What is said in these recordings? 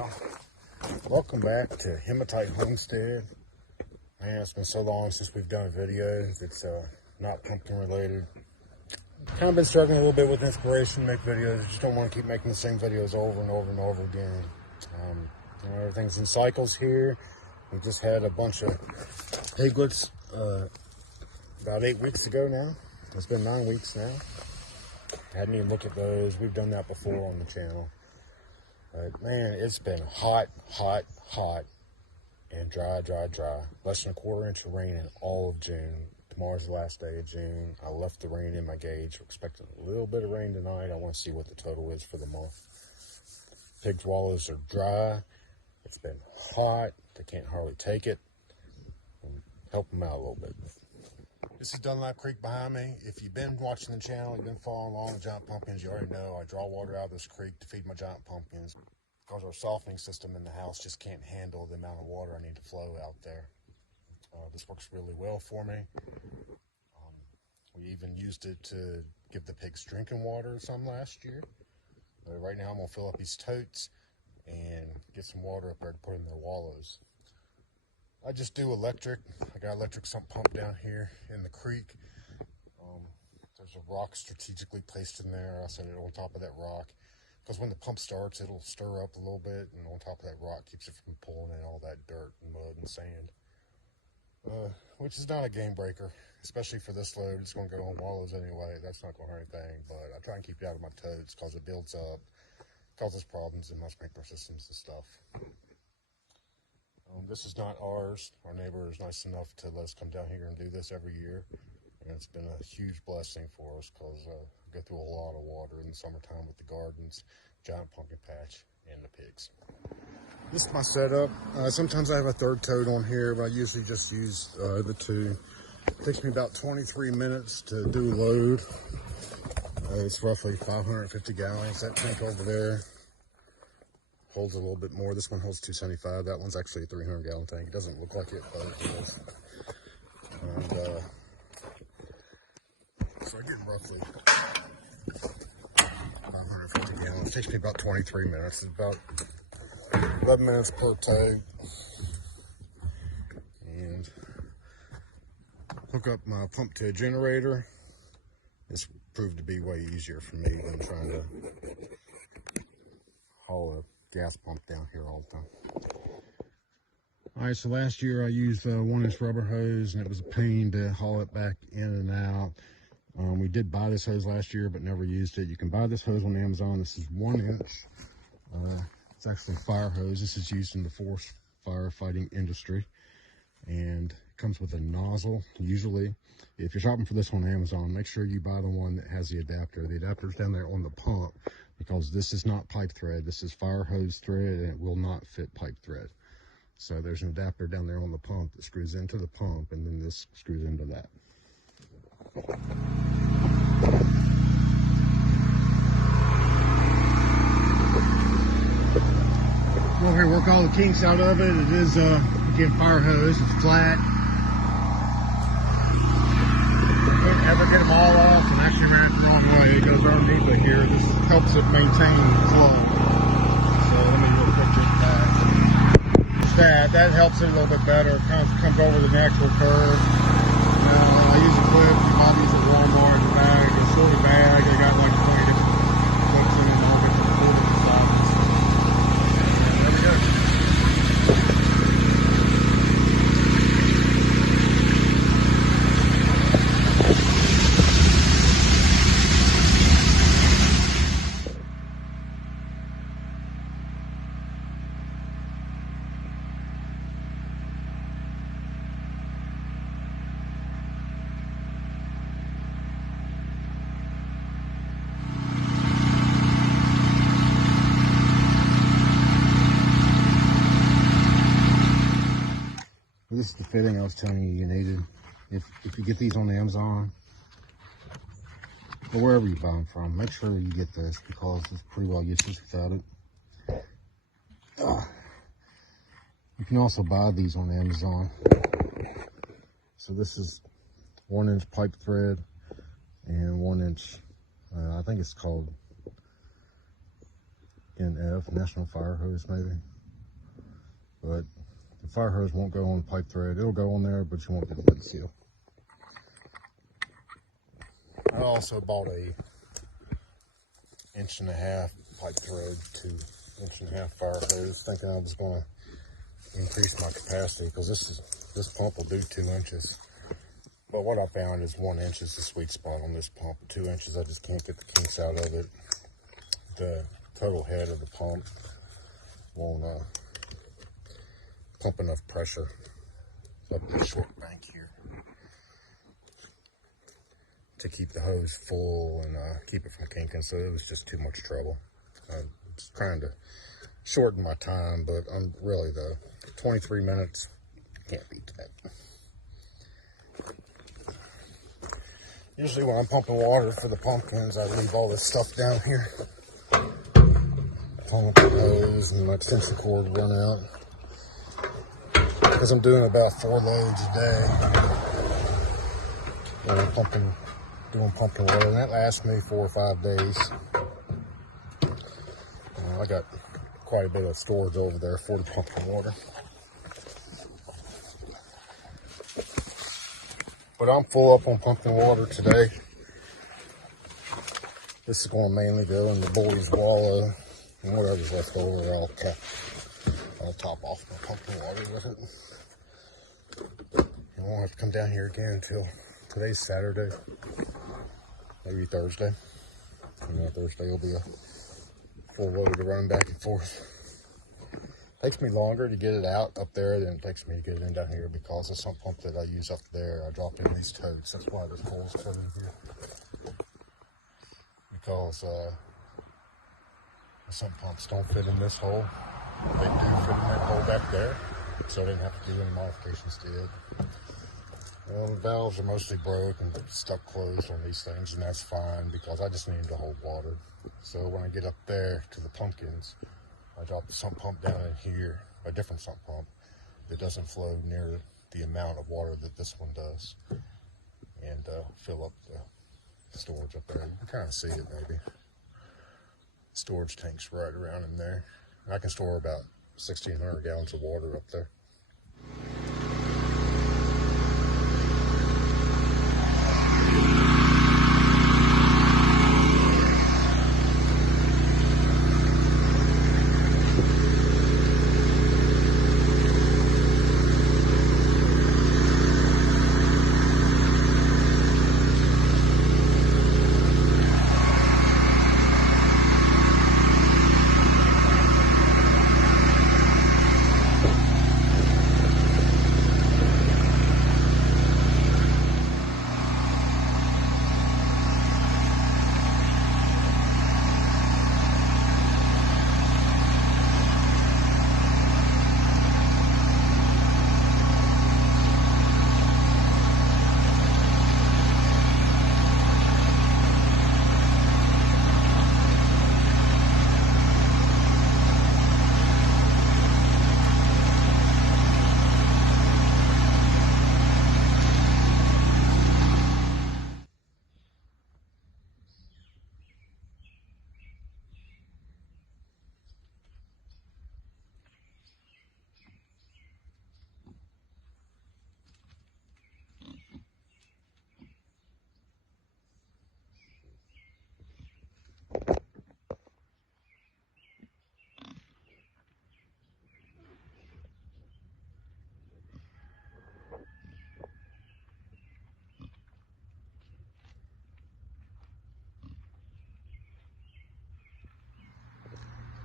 Well, welcome back to Hematitehomestead. Man, it's been so long since we've done a video that's not pumpkin related. Kind of been struggling a little bit with inspiration to make videos. I just don't want to keep making the same videos over and over and over again. You know, everything's in cycles here. We just had a bunch of piglets about 8 weeks ago now. It's been 9 weeks now. I hadn't even looked at those. We've done that before on the channel. But man, it's been hot, and dry. Less than a quarter inch of rain in all of June. Tomorrow's the last day of June. I left the rain in my gauge. We're expecting a little bit of rain tonight. I want to see what the total is for the month. Pigs' wallows are dry. It's been hot. They can't hardly take it. Help them out a little bit. This is Dunlap Creek behind me. If you've been watching the channel, you've been following along with giant pumpkins, you already know I draw water out of this creek to feed my giant pumpkins because our softening system in the house just can't handle the amount of water I need to flow out there. This works really well for me. We even used it to give the pigs drinking water some last year. Right now I'm going to fill up these totes and get some water up there to put in their wallows. I just do electric. I got electric sump pump down here in the creek. There's a rock strategically placed in there. I set it on top of that rock because when the pump starts, it'll stir up a little bit, and on top of that rock keeps it from pulling in all that dirt and mud and sand. Which is not a game breaker, especially for this load. It's going to go on wallows anyway. That's not going to hurt anything, but I try and keep it out of my totes because it builds up, causes problems in my sprinkler systems and stuff. This is not ours. Our neighbor is nice enough to let us come down here and do this every year. And it's been a huge blessing for us because we go through a lot of water in the summertime with the gardens, giant pumpkin patch, and the pigs. This is my setup. Sometimes I have a third tote on here, but I usually just use the two. It takes me about 23 minutes to do a load. It's roughly 550 gallons. That tank over there holds a little bit more. This one holds 275. That one's actually a 300 gallon tank. It doesn't look like it, but it is. And so I get roughly 550 gallons. It takes me about 23 minutes. It's about 11 minutes per tote. And hook up my pump to a generator. This proved to be way easier for me than trying to haul a gas pump down here all the time. All right, so last year I used a 1-inch rubber hose, and it was a pain to haul it back in and out. We did buy this hose last year, but never used it. You can buy this hose on Amazon. This is 1 inch. It's actually a fire hose. This is used in the forest firefighting industry, and it comes with a nozzle. Usually, if you're shopping for this on Amazon, make sure you buy the one that has the adapter. The adapter's down there on the pump, because this is not pipe thread. This is fire hose thread, and it will not fit pipe thread. So there's an adapter down there on the pump that screws into the pump, and then this screws into that. Over here, work all the kinks out of it. It is again fire hose. It's flat. You can't ever get them all off, and actually ran it the wrong way. It goes underneath it here. This helps it maintain flow. So let me real quick check that. That helps it a little bit better. It comes over the natural curve. I use a clip. You might use at Walmart. The bag. It's sort of bag. They got like 20 different clips in it. All different 4 different sizes. And there we go. This is the fitting I was telling you needed. If you get these on Amazon or wherever you buy them from, make sure you get this because it's pretty well useless without it. You can also buy these on Amazon. So this is 1-inch pipe thread and 1-inch, I think it's called NF, National Fire Hose maybe. But the fire hose won't go on pipe thread. It'll go on there, but you won't get a good seal. I also bought a 1.5 inch pipe thread to 1.5 inch fire hose, thinking I was going to increase my capacity, because this pump will do 2 inches. But what I found is 1 inch is the sweet spot on this pump. 2 inches, I just can't get the kinks out of it. The total head of the pump won't pump enough pressure up the short bank here to keep the hose full and keep it from kinking. So it was just too much trouble. I was trying to shorten my time, but I'm really, the 23 minutes, can't beat that. Usually when I'm pumping water for the pumpkins, I leave all this stuff down here. Pump the hose and my extension cord run out. Because I'm doing about 4 loads a day. And I'm doing pumpkin water, and that lasts me 4 or 5 days. I got quite a bit of storage over there for the pumpkin water. But I'm full up on pumpkin water today. This is going to mainly go in the boys' wallow, and whatever's left over, I'll top off my pumpkin water with it. I won't have to come down here again until today's Saturday, maybe Thursday. Thursday will be a full load to run back and forth. Takes me longer to get it out up there than it takes me to get it in down here, because the sump pump that I use up there, I drop in these totes. That's why this hole's cut in here. Because the sump pumps don't fit in this hole. They do fit in that hole back there, so I didn't have to do any modifications to it. The valves are mostly broke and stuck closed on these things, and that's fine, because I just need them to hold water. So when I get up there to the pumpkins, I drop the sump pump down in here, a different sump pump that doesn't flow near the amount of water that this one does, and fill up the storage up there. You can kind of see it maybe. Storage tank's right around in there. I can store about 1,600 gallons of water up there.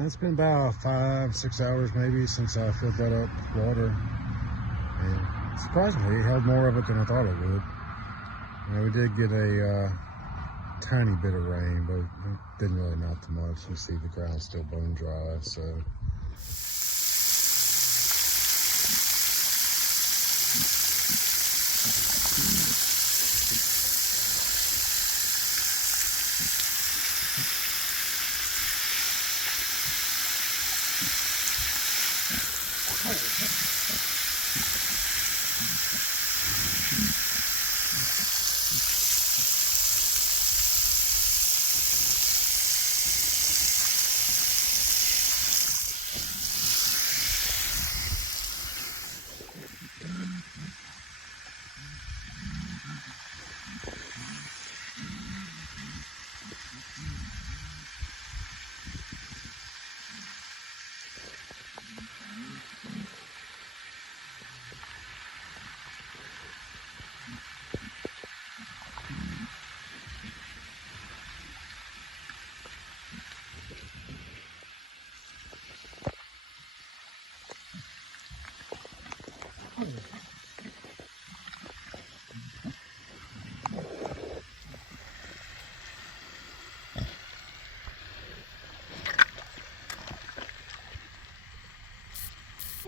It's been about 5-6 hours maybe since I filled that up with water, and surprisingly it held more of it than I thought it would. We did get a tiny bit of rain, but it didn't really amount to much. You see the ground's still bone dry, so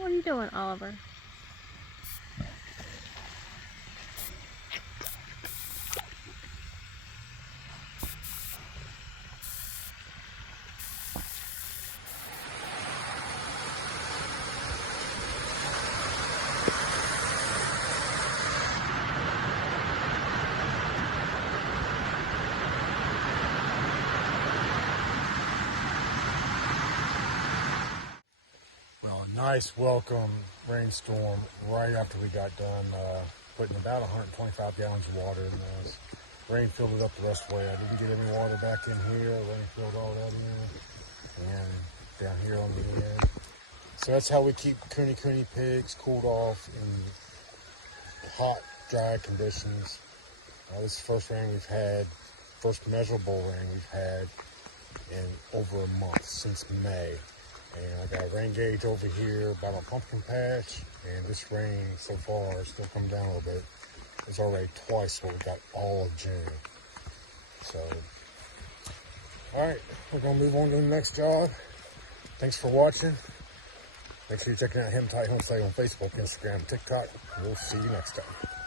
What are you doing, Oliver? Well, a nice welcome rainstorm right after we got done putting about 125 gallons of water in this. Rain filled it up the rest of the way. I didn't get any water back in here. Rain filled all that in. And down here on the end. So that's how we keep Kunekune pigs cooled off in hot, dry conditions. This is the first rain we've had, first measurable rain we've had in over a month, since May. And I got a rain gauge over here by my pumpkin patch, and this rain so far is still coming down a little bit. It's already twice what we got all of June. So, all right, we're gonna move on to the next job. Thanks for watching. Make sure you're checking out Hematitehomestead on Facebook, Instagram, TikTok. We'll see you next time.